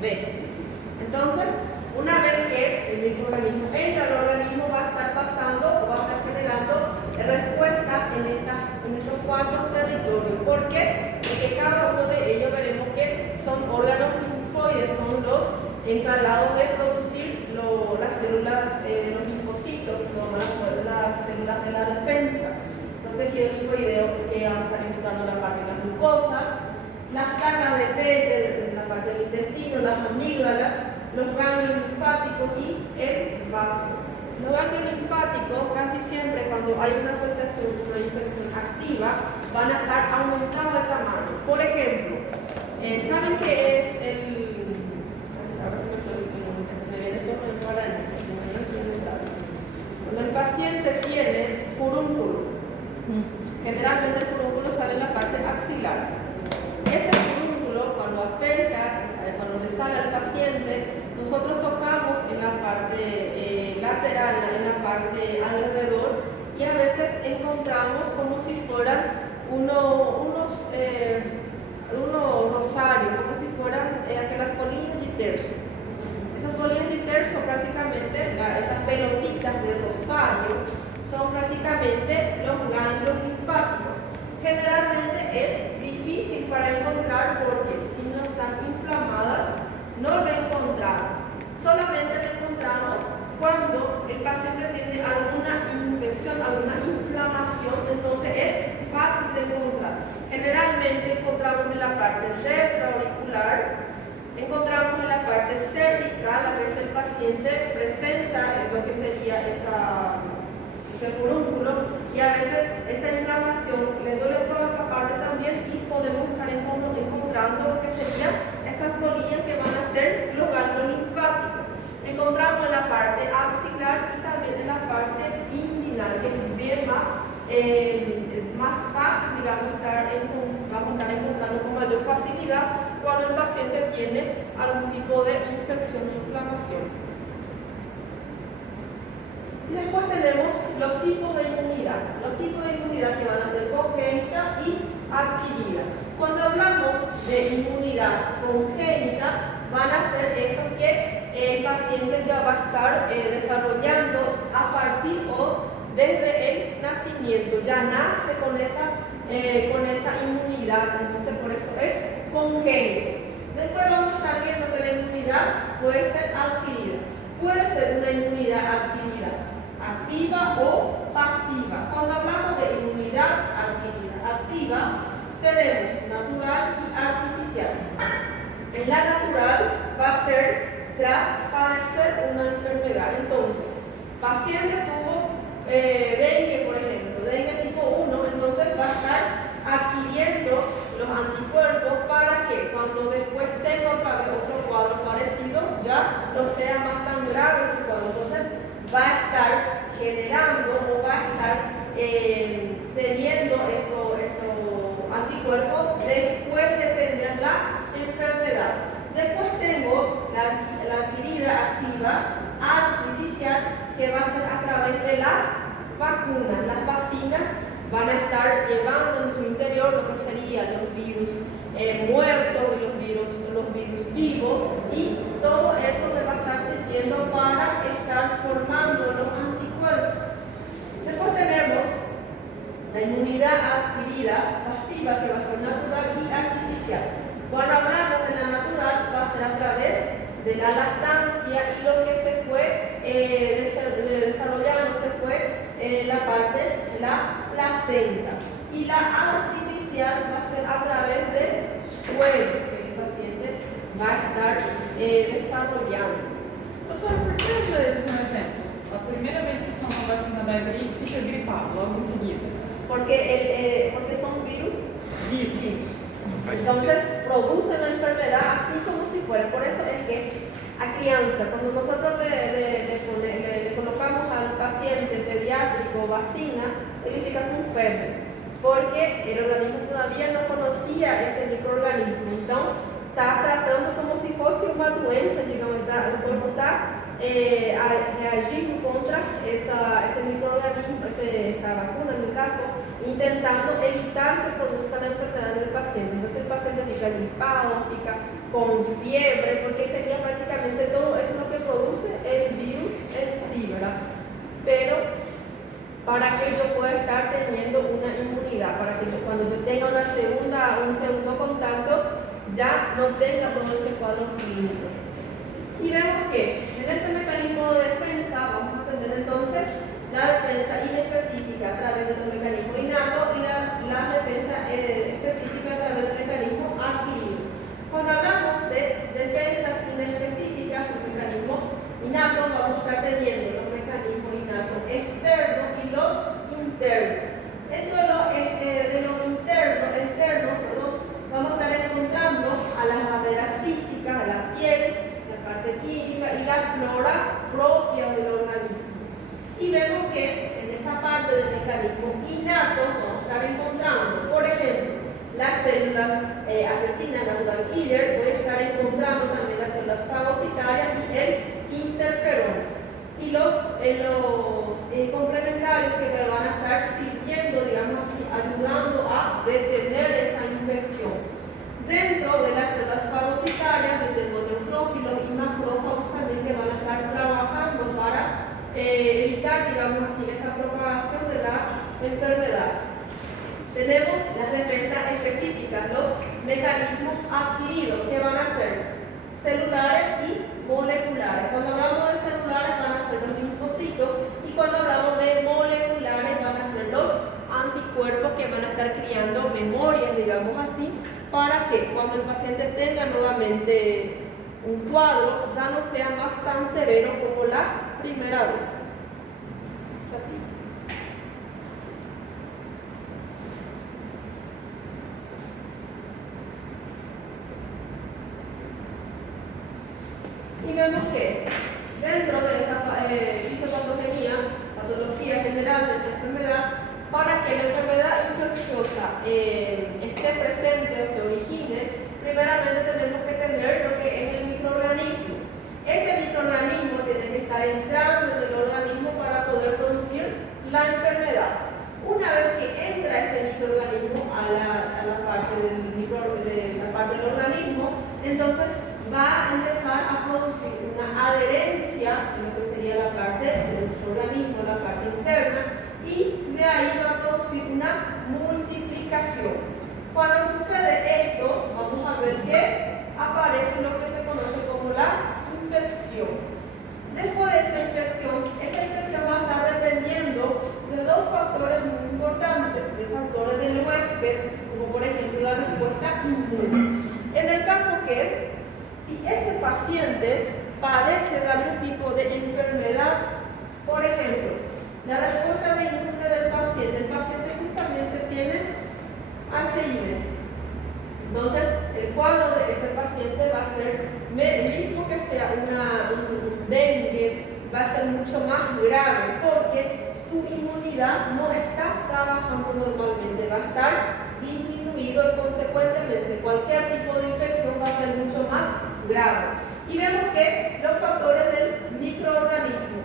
B. Entonces, una vez que el microorganismo entra al organismo, va a estar pasando o va a estar generando respuestas en estos 4 territorios. ¿Por qué? Porque cada uno de ellos veremos que son órganos linfoides, son los encargados de producir las células, los linfocitos, que forman las células de la defensa. Los tejidos linfoideos que van a estar implicando la parte de las glucosas, las placas de Peyre, la parte del intestino, las amígdalas, los ganglios linfáticos y el vaso. Los ganglios linfáticos casi siempre cuando hay una afectación, una infección activa, van a estar aumentando de tamaño. Por ejemplo, ¿saben qué es el... Ahora se me viene solo el cuaderno, cuando el paciente tiene furúnculo, generalmente el furúnculo sale en la parte axilar. Ese furúnculo, cuando afecta, cuando le sale al paciente, nosotros tocamos en la parte lateral, en la parte alrededor, y a veces encontramos como si fueran unos rosarios, como si fueran aquellas polillas de tercio. Esas polillas de tercio prácticamente, esas pelotitas de rosario, son prácticamente los ganglios linfáticos. Generalmente es difícil para encontrar porque si no están inflamadas, no lo encontramos. Solamente lo encontramos cuando el paciente tiene alguna infección, alguna inflamación, entonces es fácil de encontrar. Generalmente encontramos en la parte retroauricular, encontramos en la parte cervical, a veces el paciente presenta lo que sería ese furúnculo y a veces esa inflamación le duele toda esa parte también y podemos estar encontrando lo que serían esas bolillas que van a ser los ganglios linfáticos. Encontramos en la parte axilar y también en la parte inguinal, que es bien más fácil, digamos, vamos a estar encontrando con mayor facilidad cuando el paciente tiene algún tipo de infección o inflamación. Y después tenemos los tipos de inmunidad. Los tipos de inmunidad que van a ser congénita y adquirida. Cuando hablamos de inmunidad congénita, van a ser esos que el paciente ya va a estar desarrollando a partir o desde el nacimiento. Ya nace con esa inmunidad, entonces por eso es congénito. Después vamos a estar viendo que la inmunidad puede ser adquirida. Puede ser una inmunidad adquirida activa o pasiva. Cuando hablamos de inmunidad adquirida activa, tenemos natural y artificial. En la natural va a ser tras padecer una enfermedad. Entonces, paciente tuvo dengue, por ejemplo, dengue tipo 1, entonces va a estar adquiriendo los anticuerpos para que cuando después tenga otra vez otro cuadro parecido, ya no sea más tan grave su cuadro. Entonces, va a estar generando o va a estar teniendo esos anticuerpos después de tener la enfermedad. Después tengo la adquirida activa artificial, que va a ser a través de las vacunas. Las vacinas van a estar llevando en su interior lo que serían los virus muertos y los virus vivos, y todo eso le va a estar sirviendo para estar formando los anticuerpos. Después tenemos la inmunidad adquirida pasiva, que va a ser natural y artificial. Cuando hablamos de la natural, va a ser a través de la lactancia y lo que se fue desarrollando se fue en la parte de la placenta. Y la artificial va a ser a través de sueros que el paciente va a estar desarrollando. Doutor, por que às vezes, no exemplo, a primeira vez que toma a vacina da gripe fica gripado logo em seguida? Porque son virus. Entonces producen la enfermedad así como si fuera. Por eso es que a crianza, cuando nosotros le colocamos al paciente pediátrico vacina, él fica con fiebre, porque el organismo todavía no conocía ese microorganismo. Entonces está tratando como si fuese una doença, digamos, o cuerpo está reagindo contra ese microorganismo, esa vacuna en el caso, intentando evitar que produzca la enfermedad del paciente. Entonces el paciente fica gripado, fica con fiebre, porque sería prácticamente todo eso lo que produce el virus en sí, ¿verdad? Pero para que yo pueda estar teniendo una inmunidad, para que yo, cuando yo tenga un segundo contacto, ya no tenga todo ese cuadro clínico. Y vemos que en ese mecanismo de defensa vamos a tener entonces la defensa inespecífica a través del mecanismo innato y la defensa específica a través del mecanismo adquirido. Cuando hablamos de defensas inespecíficas, el mecanismo innato, vamos a estar teniendo los mecanismos innatos externos y los internos. Dentro de los externos, vamos a estar encontrando a las barreras físicas, a la piel, la parte química y la flora propia del organismo. Y vemos que en esta parte del mecanismo innato vamos a estar encontrando, por ejemplo, las células asesinas, natural killer, voy a estar encontrando también las células fagocitarias y el interferón. Y los complementarios que me van a estar sirviendo, digamos así, ayudando a detener esa infección. Dentro de las células fagocitarias, tenemos neutrófilos y macrófagos también que van a estar trabajando para evitar, digamos así, esa propagación de la enfermedad. Tenemos las defensas específicas, los mecanismos adquiridos, que van a ser celulares y moleculares. Cuando hablamos de celulares van a ser los linfocitos y cuando hablamos de moleculares van a ser los anticuerpos que van a estar creando memorias, digamos así, para que cuando el paciente tenga nuevamente un cuadro ya no sea más tan severo como la primera vez. Y vemos que dentro de esa fisiopatogenia, patología general de esa enfermedad, para que la enfermedad infecciosa esté presente o se origine, primeramente tenemos que tener lo que es el microorganismo. Ese microorganismo tiene que estar entrando en el organismo para poder producir la enfermedad. Una vez que entra ese microorganismo a la parte del organismo, entonces va a empezar a producir una adherencia en lo que sería la parte del organismo, la parte interna, y de ahí va a producir una multiplicación. Cuando sucede esto, vamos a ver que aparece lo que se conoce como la infección. Después de esa infección va a estar dependiendo de dos factores muy importantes, de factores del huésped, como por ejemplo la respuesta inmune. En el caso que si ese paciente padece de algún tipo de enfermedad, por ejemplo, la respuesta de inmune del paciente, el paciente justamente tiene HIV. Entonces, el cuadro de ese paciente va a ser, mismo que sea un dengue, va a ser mucho más grave porque su inmunidad no está trabajando normalmente, va a estar disminuido y consecuentemente cualquier tipo de infección va a ser mucho más grave. Y vemos que los factores del microorganismo,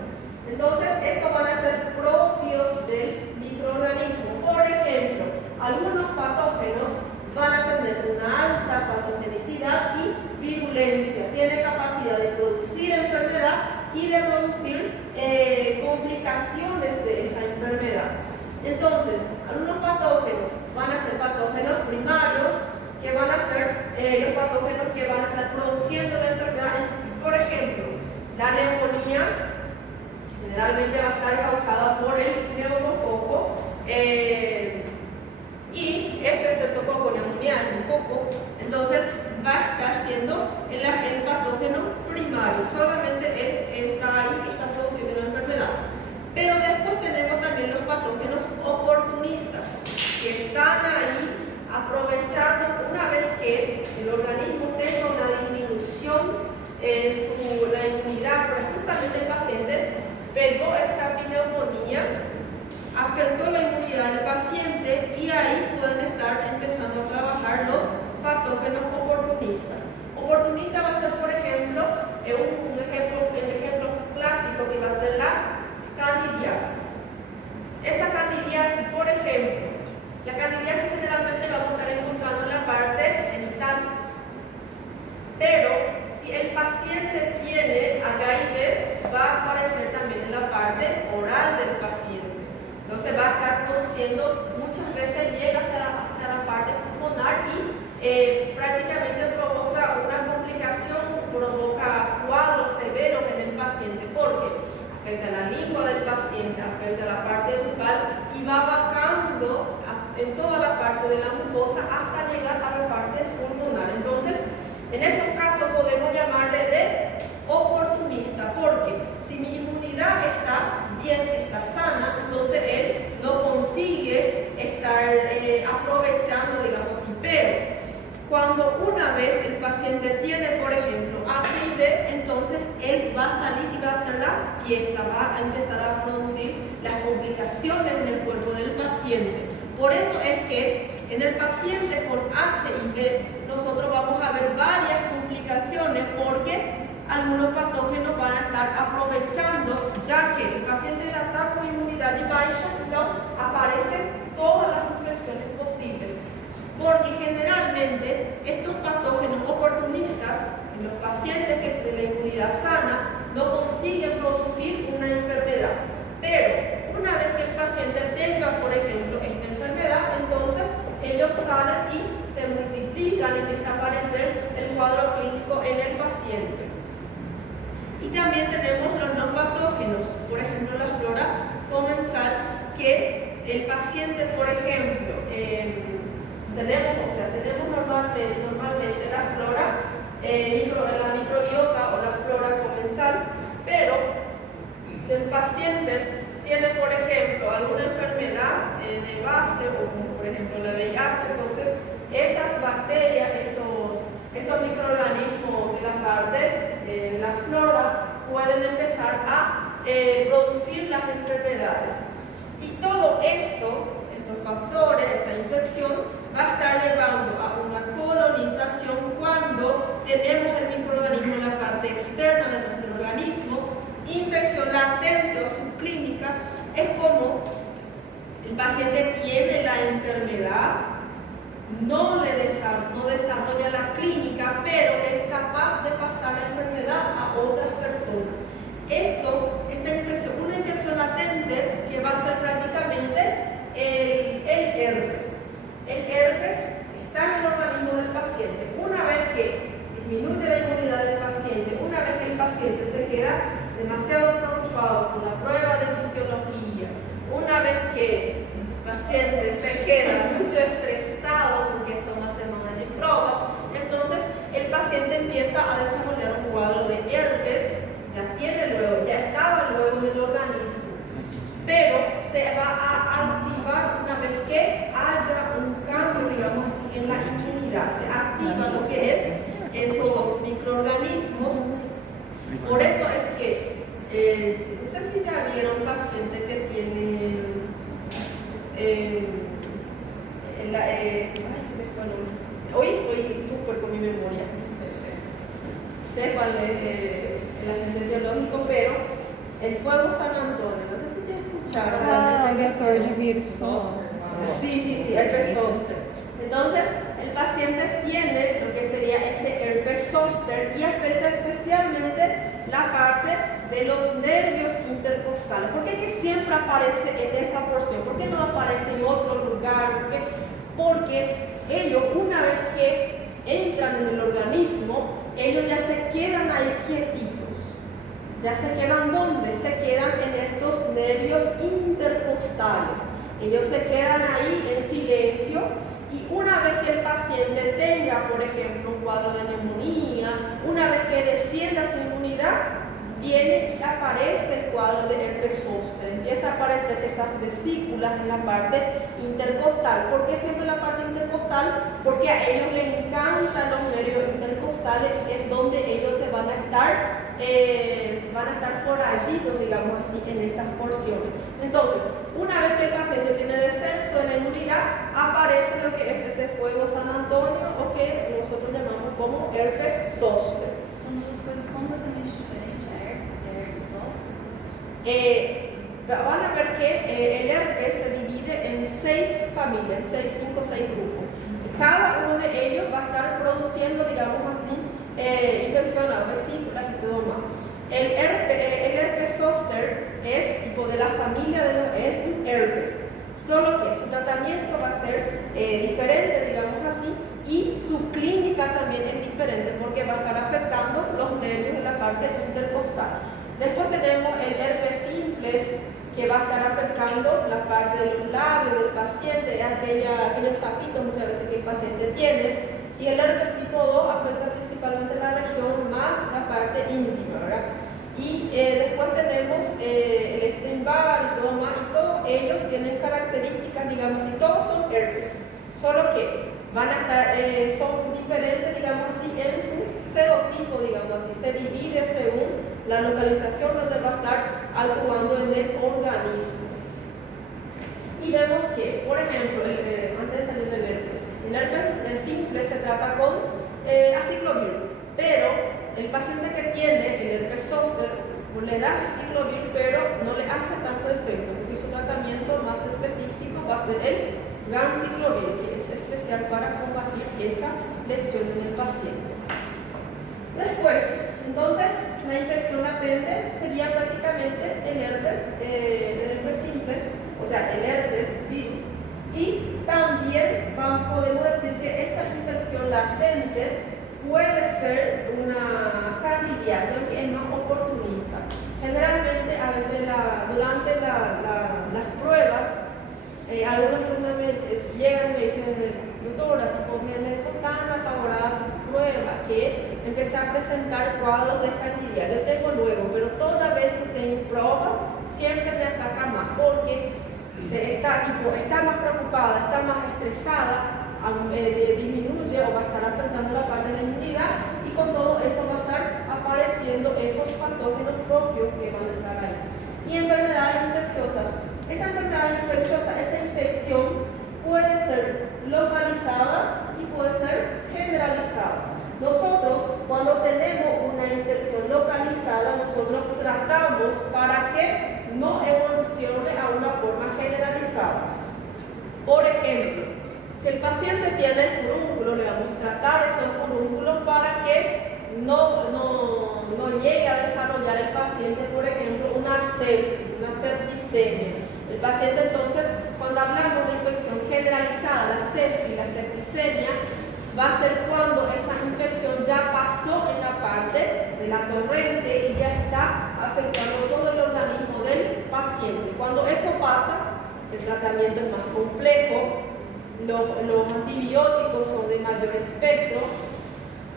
entonces estos van a ser propios del microorganismo. Por ejemplo, algunos patógenos van a tener una alta patogenicidad y virulencia, tienen capacidad de producir enfermedad y de producir complicaciones de esa enfermedad. Entonces, algunos patógenos van a ser patógenos primarios, que van a ser los patógenos que van a estar produciendo la enfermedad en sí. Por ejemplo, la neumonía generalmente va a estar causada por el neumococo y ese estreptococo neumonía neumococo, entonces va a estar siendo el patógeno primario, solamente él está ahí y está produciendo la enfermedad. Pero después tenemos también los patógenos oportunistas, que están ahí aprovechando una vez que el organismo tenga una disminución en la inmunidad, pero justamente el paciente pegó esa neumonía, afectó la inmunidad del paciente y ahí pueden estar empezando a trabajar los patógenos oportunistas. Oportunista va a ser, por ejemplo, un ejemplo clásico que va a ser la candidiasis. Esta candidiasis, por ejemplo, la candidiasis generalmente vamos a estar encontrando en la parte genital, va a aparecer también en la parte oral del paciente. Entonces va a estar produciendo, muchas veces llega hasta la parte pulmonar y prácticamente provoca una complicación, provoca cuadros severos en el paciente, porque afecta la lengua del paciente, afecta la parte bucal y va bajando en toda la parte de la mucosa hasta llegar a la parte pulmonar. Entonces, en esos casos podemos llamarle de oportunista, porque si mi inmunidad está bien, está sana, entonces él no consigue estar aprovechando, digamos así. Pero cuando una vez el paciente tiene, por ejemplo, HIV, entonces él va a salir y va a hacer la fiesta, va a empezar a producir las complicaciones en el cuerpo del paciente. Por eso es que en el paciente con HIV nosotros vamos a ver varias complicaciones, porque algunos patógenos van a estar aprovechando, ya que el paciente ya está con inmunidad baja, entonces aparecen todas las infecciones posibles. Porque generalmente estos patógenos oportunistas, en los pacientes que tienen la inmunidad sana, no consiguen producir una enfermedad. Pero una vez que el paciente tenga, por ejemplo, esta enfermedad, entonces ellos salen y se multiplican, empieza a aparecer el cuadro clínico en el paciente. Y también tenemos los no patógenos, por ejemplo la flora comensal, que el paciente, por ejemplo, tenemos normalmente la flora, la microbiota o la flora comensal, pero si el paciente tiene, por ejemplo, alguna enfermedad de base, o como por ejemplo la VIH, entonces esas bacterias, esos microorganismos de la parte de la flora pueden empezar a producir las enfermedades. Y todo esto, estos factores, esa infección, va a estar llevando a una colonización cuando tenemos el microorganismo en la parte externa de nuestro organismo. Infección latente o subclínica es como el paciente tiene la enfermedad, no desarrolla la clínica, pero es capaz de pasar la enfermedad a otras personas. Esta infección, una infección latente que va a ser prácticamente el herpes. El herpes está en el organismo del paciente. Una vez que disminuye la inmunidad del paciente, una vez que el paciente se queda demasiado preocupado con la prueba de fisiología, una vez que el paciente se queda mucho estresado porque son las semanas de pruebas, entonces el paciente empieza a desarrollar un cuadro de herpes, ya estaba luego en el organismo, pero se va a activar una vez que haya un cambio, digamos así, en la inmunidad. Se activa lo que es esos microorganismos. Por eso es que, no sé si ya vieron pacientes que tienen, se me fue el nombre. Hoy estoy súper con mi memoria. Sé cuál es el agente biológico, pero el fuego San Antonio, no sé si ya escucharon. de vírus. Sí, herpes zóster. Entonces, el paciente tiene lo que sería ese herpes zóster y afecta especialmente la parte de los nervios intercostales. ¿Por qué que siempre aparece en esa porción? ¿Por qué no aparece en otro lugar? Porque ellos, una vez que entran en el organismo, ellos ya se quedan ahí quietitos. ¿Ya se quedan dónde? Se quedan en estos nervios intercostales. Ellos se quedan ahí en silencio y una vez que el paciente tenga, por ejemplo, un cuadro de neumonía, una vez que descienda su inmunidad, viene y aparece el cuadro de herpes zóster. Empieza a aparecer esas vesículas en la parte intercostal. ¿Por qué siempre en la parte intercostal? Porque a ellos les encantan los nervios intercostales y es donde ellos se van a estar forajidos, digamos así, en esas porciones. Entonces, una vez que el paciente tiene descenso de la inmunidad, aparece lo que es ese fuego San Antonio o que nosotros llamamos como herpes zóster. Son duas coisas completamente diferentes, a herpes e a herpes zóster. Van a ver que el herpes se divide en 6 familias, 5 o 6 grupos. Cada uno de ellos va a estar produciendo, digamos así, infección a vesículas y todo más. El herpes es tipo de la familia de los, es un herpes, solo que su tratamiento va a ser diferente, digamos así, y su clínica también es diferente porque va a estar afectando los nervios en la parte intercostal. Después tenemos el herpes simplex, que va a estar afectando la parte de los labios del paciente, aquellos sapitos muchas veces que el paciente tiene, y el herpes tipo 2 afecta principalmente la región más la parte íntima, ¿verdad? Y después tenemos el Epstein-Barr y todo más, y todos ellos tienen características, digamos, y todos son herpes, solo que van a estar, son diferentes, digamos así, en su serotipo, digamos así, se divide según la localización donde va a estar actuando en el organismo. Y vemos que, por ejemplo, antes de salir del herpes, el herpes simple se trata con aciclovir, pero el paciente que tiene el herpes zóster le da aciclovir, pero no le hace tanto efecto, porque su tratamiento más específico va a ser el ganciclovir, que es especial para combatir esa lesión en el paciente. Después, entonces, la infección latente sería prácticamente el herpes simple, o sea, el herpes virus, y también podemos decir que esta infección latente puede ser una candidiasis que es más oportunista. Generalmente, a veces durante las pruebas, algunos alumnos llegan y me dicen, doctora, me dejo tan apavorada tu prueba que empecé a presentar cuadros de candidia. Yo tengo luego, pero toda vez que tengo prueba, siempre me ataca más porque está más preocupada, está más estresada, disminuye o va a estar afectando la parte de la inmunidad, y con todo eso va a estar apareciendo esos patógenos propios que van a estar ahí. Y enfermedades infecciosas. Esa enfermedad infecciosa, esa infección puede ser localizada y puede ser generalizada. Nosotros, cuando tenemos una infección localizada, nosotros tratamos para que no evolucione a una forma generalizada. Por ejemplo, si el paciente tiene el furúnculo, le vamos a tratar esos furúnculos para que no llegue a desarrollar el paciente, por ejemplo, una sepsis, una septicemia. El paciente, entonces, cuando hablamos de infección generalizada, la sepsis, la septicemia, va a ser cuando esa infección ya pasó en la parte de la torrente y ya está afectando todo el organismo del paciente. Cuando eso pasa, el tratamiento es más complejo, los antibióticos son de mayor espectro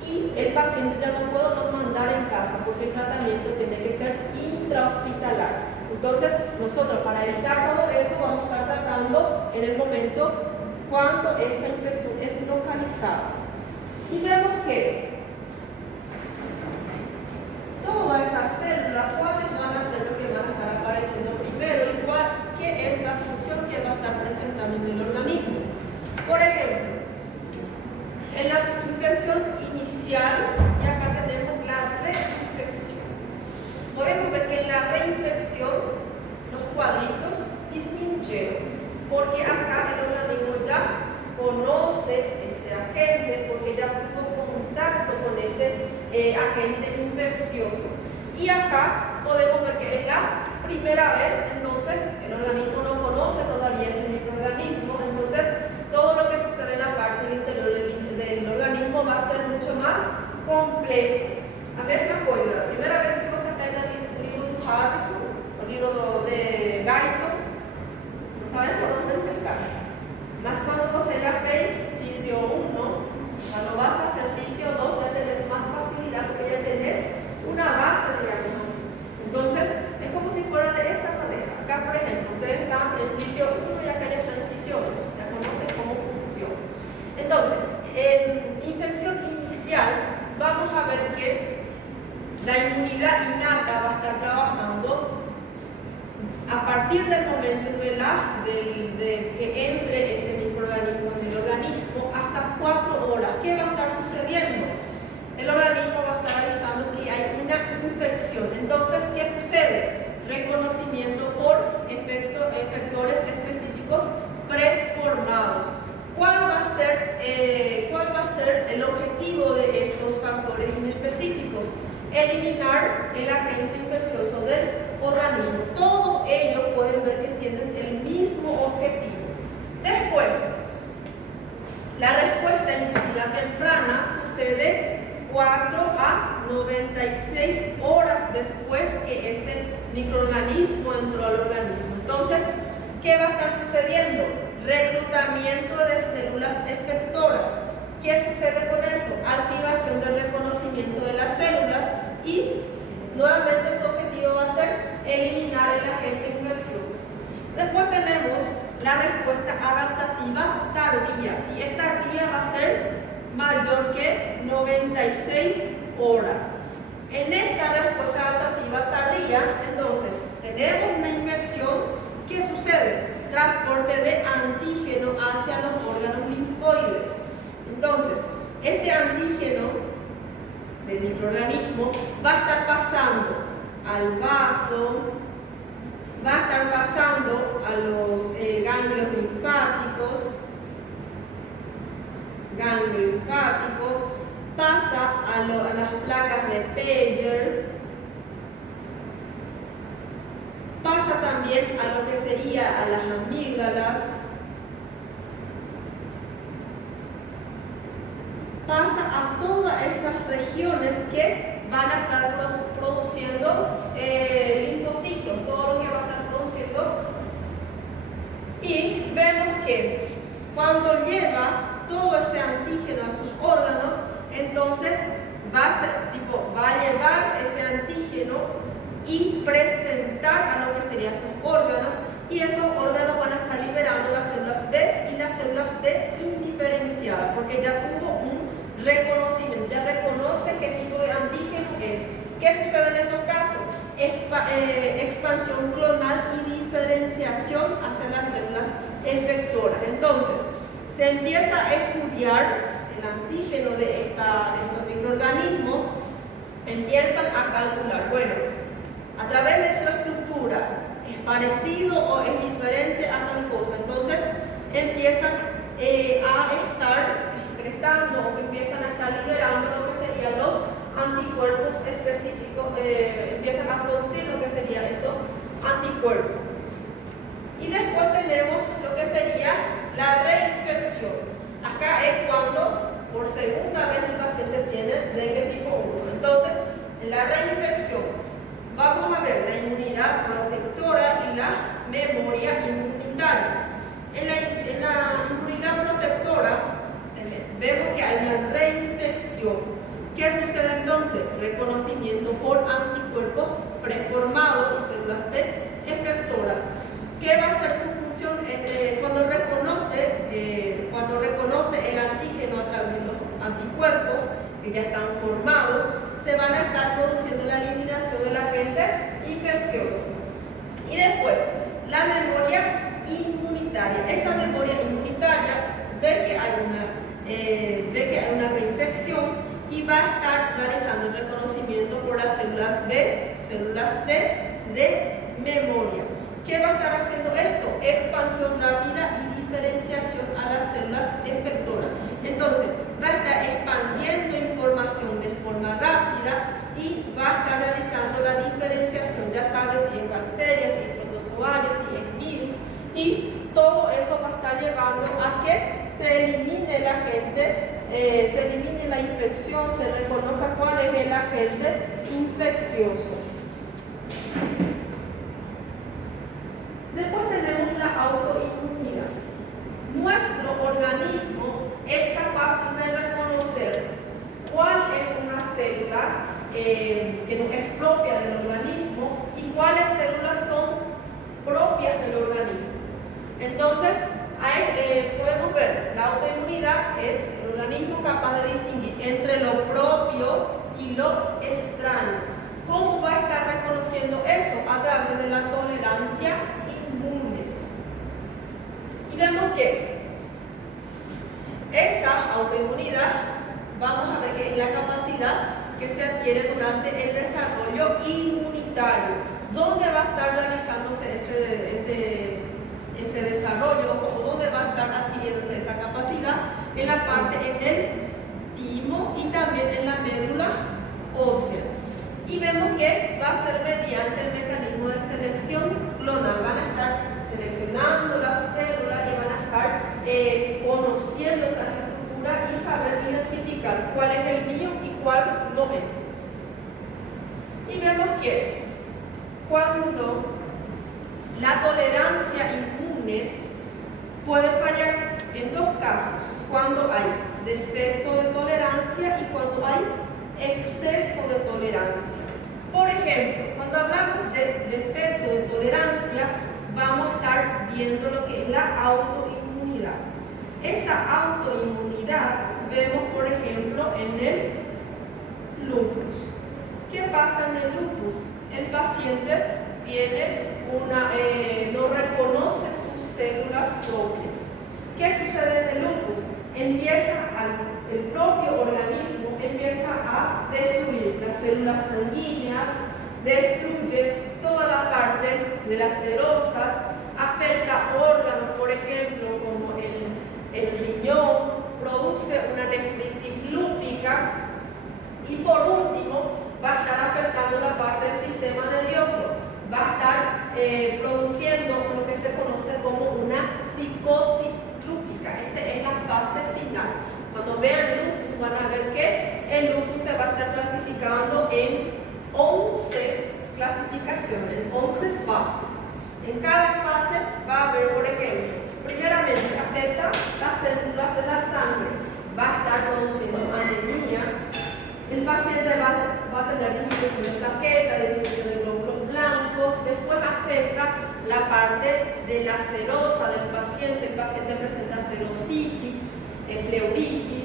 y el paciente ya no puede mandar en casa porque el tratamiento tiene que ser intrahospitalario. Entonces, nosotros para evitar todo eso vamos a estar tratando en el momento cuando esa infección es localizada. Y vemos que todas esas células, ¿cuáles van a ser lo que van a estar apareciendo primero? Igual, ¿qué es la función que va a estar presentando en el organismo? Por ejemplo, en la infección inicial, y acá tenemos la reinfección. Podemos ver que en la reinfección los cuadritos disminuyeron, porque acá el organismo ya conoce ese agente, porque ya tuvo contacto con ese agente infeccioso. Y acá podemos ver que es la primera vez, entonces el organismo no conoce todavía ese microorganismo, entonces todo lo que sucede en la parte del interior del organismo va a ser mucho más complejo. A veces me acuerdo, la primera vez que se pega el libro de Harrison, o el libro de Guyton, no saben por dónde empezar. Más cuando posee la FACE, fisio 1, cuando vas a hacer fisio 2 ya tenés más facilidad porque ya tenés una base, digamos así. Entonces, es como si fuera de esa manera. Acá, por ejemplo, ustedes están en fisio 1 y acá ya están en fisio 2, ya conocen cómo funciona. Entonces, en infección inicial, vamos a ver que la inmunidad innata va a estar trabajando a partir del momento de que entre ese microorganismo en el organismo hasta 4 horas. ¿Qué va a estar sucediendo? El organismo va a estar avisando que hay una infección. Entonces, ¿qué sucede? Reconocimiento por efectores específicos preformados. ¿Cuál va a ser el objetivo de estos factores específicos? eliminar el agente infeccioso del organismo. Todos ellos pueden ver que tienen el mismo objetivo. Después, la respuesta en mucina temprana sucede 4 a 96 horas después que ese microorganismo entró al organismo. Entonces, ¿qué va a estar sucediendo? Reclutamiento de células efectoras. ¿Qué sucede con eso? Activación del reconocimiento de las células y nuevamente su objetivo va a ser eliminar el agente infeccioso. Después tenemos la respuesta adaptativa tardía. Si es tardía va a ser mayor que 96 horas. En esta respuesta adaptativa tardía, entonces, tenemos una infección. ¿Qué sucede? Transporte de antígeno hacia los órganos linfoides. Entonces, este antígeno del microorganismo va a estar pasando al vaso, va a estar pasando a los ganglios linfáticos, pasa a las placas de Peyer, pasa también a lo que sería a las amígdalas, pasa a todas esas regiones que van a estar produciendo linfocitos, todo lo que va a estar produciendo. Y vemos que cuando lleva todo ese antígeno a sus órganos, entonces va a llevar ese antígeno y presentar a lo que serían sus órganos, y esos órganos van a estar liberando las células B y las células D indiferenciadas, porque ya tuvo un reconocimiento, ya reconoce qué tipo de antígeno es. ¿Qué sucede en esos casos? Expansión clonal y diferenciación hacia las células efectoras. Entonces, se empieza a estudiar el antígeno de estos microorganismos, empiezan a calcular, bueno, a través de su estructura, ¿es parecido o es diferente a tal cosa? Entonces, empiezan a estar excretando o empiezan a estar liberando lo que serían los anticuerpos específicos, empiezan a producir lo que serían esos anticuerpos. Y después tenemos lo que sería la reinfección. Acá es cuando por segunda vez el paciente tiene dengue tipo 1. Entonces, en la reinfección vamos a ver la inmunidad protectora y la memoria inmunitaria. En la inmunidad protectora vemos que hay una reinfección. ¿Qué sucede entonces? Reconocimiento por anticuerpos preformados y células T efectoras. ¿Qué va a ser su función? Cuando reconoce el antígeno a través de los anticuerpos que ya están formados, se van a estar produciendo la eliminación del agente infeccioso. Y después, la memoria inmunitaria. Esa memoria inmunitaria ve que hay una reinfección y va a estar realizando el reconocimiento por las células B, células T de memoria. ¿Qué va a estar haciendo esto? Expansión rápida y diferenciación a las células efectoras. Entonces, va a estar expandiendo información de forma rápida y va a estar realizando la diferenciación, ya sabes, si es bacterias, si es protozoarios, si es virus, y todo eso va a estar llevando a que se elimine el agente, se elimine la infección, se reconozca cuál es el agente infeccioso. Después tenemos la autoinmunidad. Nuestro organismo es capaz de reconocer cuál es una célula que no es propia del organismo y cuáles células son propias del organismo. Entonces, podemos ver, la autoinmunidad es el organismo capaz de distinguir entre lo propio y lo extraño. ¿Cómo va a estar reconociendo eso? A través de la tolerancia inmune. Y vemos que esa autoinmunidad, vamos a ver que es la capacidad que se adquiere durante el desarrollo inmunitario. ¿Dónde va a estar realizándose ese desarrollo o dónde va a estar adquiriéndose esa capacidad? En la parte, en el timo y también en la médula ósea. a ser mediante el mecanismo de selección clonal. Van a estar seleccionando las células y van a estar conociendo esa estructura y saber identificar cuál es el mío y cuál no es. Y vemos que cuando la tolerancia inmune puede fallar en dos casos: cuando hay defecto de tolerancia y cuando hay exceso de tolerancia. Por ejemplo, cuando hablamos de defecto de tolerancia, vamos a estar viendo lo que es la autoinmunidad. Esa autoinmunidad vemos, por ejemplo, en el lupus. ¿Qué pasa en el lupus? El paciente no reconoce sus células propias. ¿Qué sucede en el lupus? El propio organismo empieza a destruir las células sanguíneas, destruye toda la parte de las serosas, afecta órganos, por ejemplo, como el riñón, produce una nefritis lúpica y por último va a estar afectando la parte del sistema nervioso, va a estar produciendo lo que se conoce como una psicosis lúpica. Esa es la fase final. Cuando vean lupus van a ver que el lupus se va a estar clasificando en 11 clasificaciones, en 11 fases. En cada fase va a haber, por ejemplo, primeramente afecta las células de la sangre, va a estar produciendo anemia, el paciente va a tener disminución de plaquetas, disminución de glóbulos blancos, después afecta la parte de la serosa del paciente, el paciente presenta serositis, pleuritis,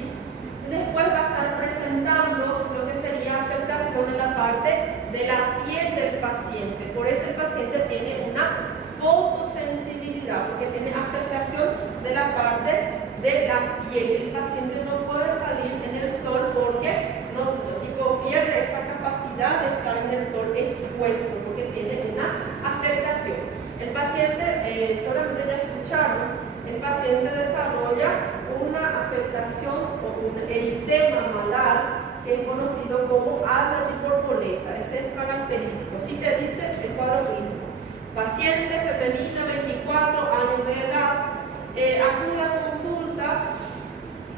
después va a estar presentando lo que sería afectación en la parte de la piel del paciente. Por eso el paciente tiene una fotosensibilidad, porque tiene afectación de la parte de la piel. El paciente no puede salir en el sol porque pierde esa capacidad de estar en el sol expuesto, porque tiene una afectación. El paciente, solamente ya escucharon, el paciente desarrolla una afectación o un eritema malar que es conocido como asa giporboleta. Ese es característico. Si te dice el cuadro clínico: paciente femenina, 24 años de edad, acude a consulta,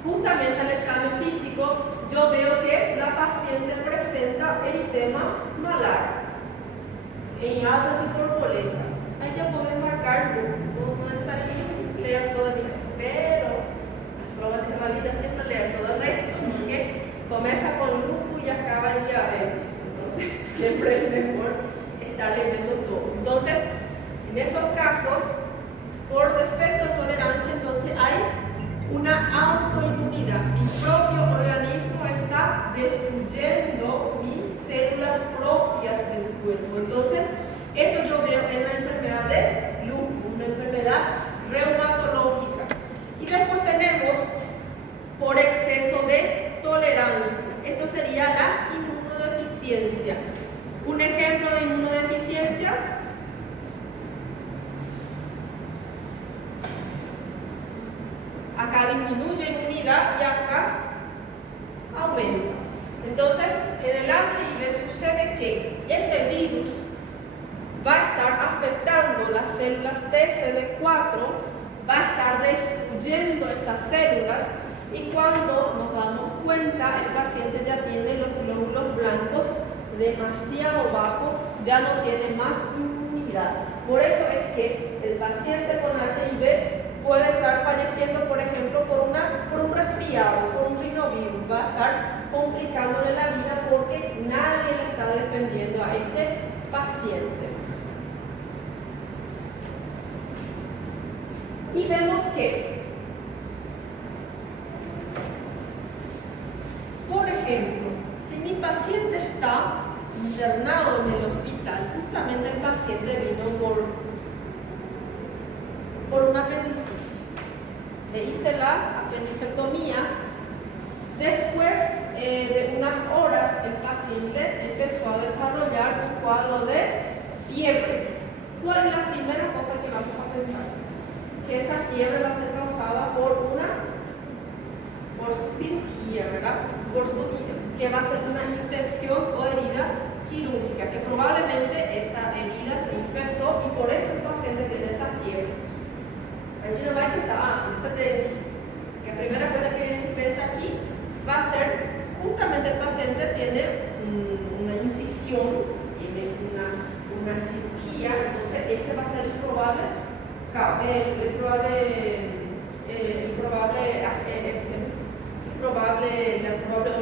justamente al examen físico, yo veo que la paciente presenta eritema malar en asa giporboleta. Ahí ya pueden marcar no es necesario leer todo el resto, pero las pruebas de valida siempre leer todo el resto, porque comienza con lupus y acaba en diabetes. Entonces, siempre es mejor estar leyendo todo. Entonces, en esos casos, por defecto de tolerancia, entonces hay una autoinmunidad. Mi propio organismo está destruyendo mis células propias del cuerpo. Entonces, eso yo veo en la enfermedad de lupus, una enfermedad reumatológica. Y después tenemos por exceso de tolerancia. Esto sería la inmunodeficiencia. Un ejemplo de inmunodeficiencia: acá disminuye inmunidad y acá aumenta. Entonces, en el HIV sucede que ese virus va a estar afectando las células TCD4, va a estar destruyendo esas células y cuando nos damos cuenta, el paciente ya tiene los glóbulos blancos demasiado bajos, ya no tiene más inmunidad. Por eso es que el paciente con HIV puede estar falleciendo, por ejemplo, por un resfriado, por un rinovirus. Va a estar complicándole la vida porque nadie le está defendiendo a este paciente. Y vemos que, por ejemplo, si mi paciente está internado en el hospital, justamente el paciente vino por una apendicitis. Le hice la apendicectomía. Después de unas horas, el paciente empezó a desarrollar un cuadro de fiebre. ¿Cuál es la primera cosa que vamos a pensar? Que esa fiebre va a ser causada por su cirugía, ¿verdad? Que va a ser una infección o herida quirúrgica, que probablemente esa herida se infectó y por eso el paciente tiene esa fiebre. A gente não vai pensar, por isso tem. Que a primera cosa que a gente piensa aquí va a ser justamente el paciente tiene una incisión, tiene una cirugía, entonces ese va a ser el probable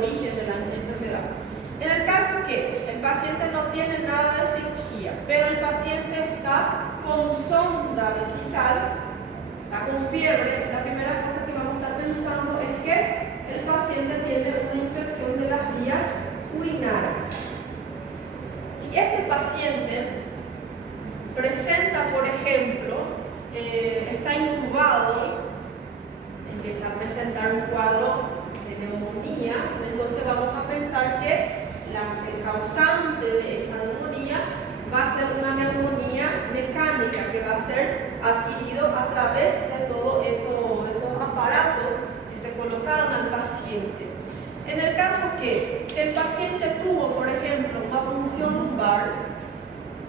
origen de la enfermedad. En el caso que el paciente no tiene nada de cirugía, pero el paciente está con sonda vesical, está con fiebre, la primera cosa que vamos a estar pensando es que el paciente tiene una infección de las vías urinarias. Si este paciente presenta, por ejemplo, está intubado, empieza a presentar un cuadro de neumonía, entonces vamos a pensar que el causante de esa neumonía va a ser una neumonía mecánica que va a ser adquirido a través de todos esos aparatos que se colocaron al paciente. En el caso que si el paciente tuvo, por ejemplo, una punción lumbar,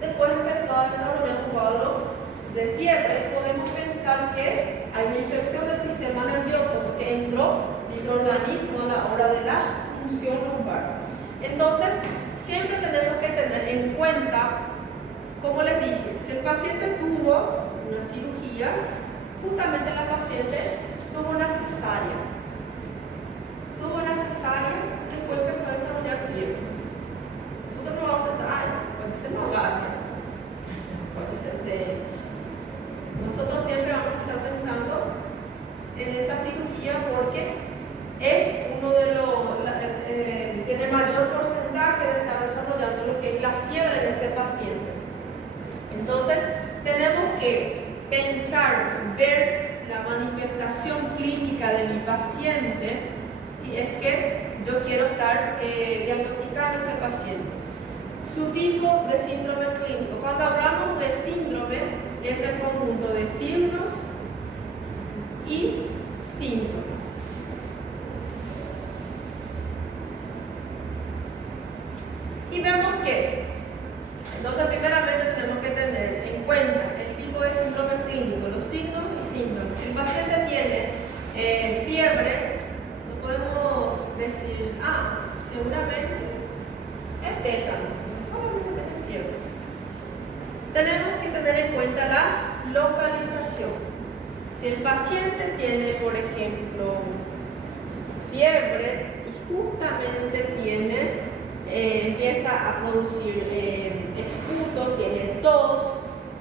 después empezó a desarrollar un cuadro de fiebre, podemos pensar que hay una infección del sistema nervioso porque entró microorganismo a la hora de la punción lumbar. Entonces, siempre tenemos que tener en cuenta, como les dije, si el paciente tuvo una cirugía, justamente la paciente tuvo una cesárea. Después empezó a desarrollar fiebre. Nosotros no vamos a pensar, ay, puede ser malaria, puede ser de... Nosotros siempre vamos a estar pensando en esa cirugía porque es uno de los, tiene mayor porcentaje de estar desarrollando lo que es la fiebre en ese paciente. Entonces, tenemos que pensar, ver la manifestación clínica de mi paciente, si es que yo quiero estar diagnosticando a ese paciente. Su tipo de síndrome clínico. Cuando hablamos de síndrome, es el conjunto de signos y síntomas. Y vemos que, entonces primeramente tenemos que tener en cuenta el tipo de síndrome clínico, los signos y síntomas. Si el paciente tiene fiebre, no podemos decir, seguramente es tétano, solamente tiene fiebre. Tenemos que tener en cuenta la localización. Si el paciente tiene, por ejemplo, fiebre y justamente empieza a producir esputo, tiene tos,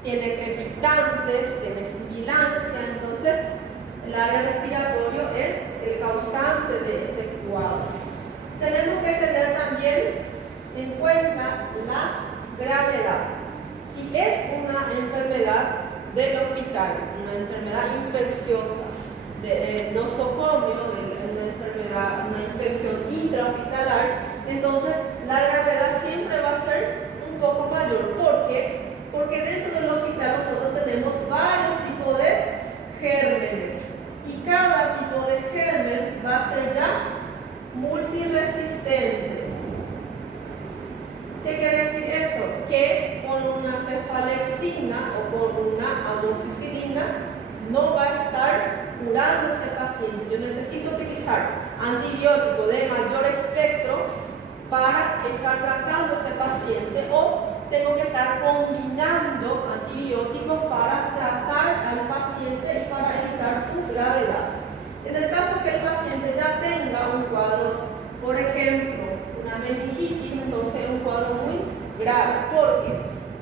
tiene crepitantes, tiene sibilancia, entonces el área respiratorio es el causante de ese cuadro. Tenemos que tener también en cuenta la gravedad. Si es una enfermedad del hospital, una enfermedad infecciosa, de nosocomio, una infección intrahospitalar, entonces la gravedad siempre va a ser un poco mayor. ¿Por qué? Porque dentro del hospital nosotros tenemos varios tipos de gérmenes y cada tipo de germen va a ser ya multiresistente. ¿Qué quiere decir eso? Que con una cefalexina o con una amoxicilina no va a estar curando ese paciente. Yo necesito utilizar antibiótico de mayor espectro para estar tratando a ese paciente, o tengo que estar combinando antibióticos para tratar al paciente y para evitar su gravedad. En el caso que el paciente ya tenga un cuadro, por ejemplo, una meningitis, entonces es un cuadro muy grave, porque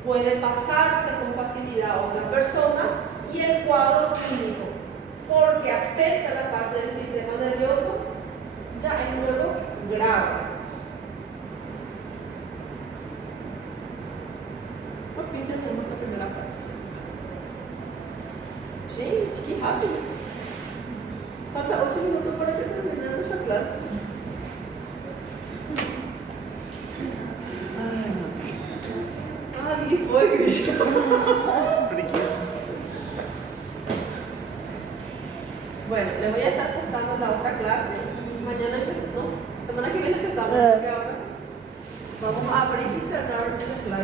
puede pasarse con facilidad a otra persona, y el cuadro clínico, porque afecta la parte del sistema nervioso, ya es luego grave. Por fin terminamos esta primera parte. Gente, que rápido! Falta 8 minutos para que termine nuestra clase. Ai, meu Deus. Ai, foi, Cristian. Preguiça. Bueno, le voy a estar postando la otra clase y mañana, no, semana que viene empezamos, porque ahora vamos abrir y cerrar el slide.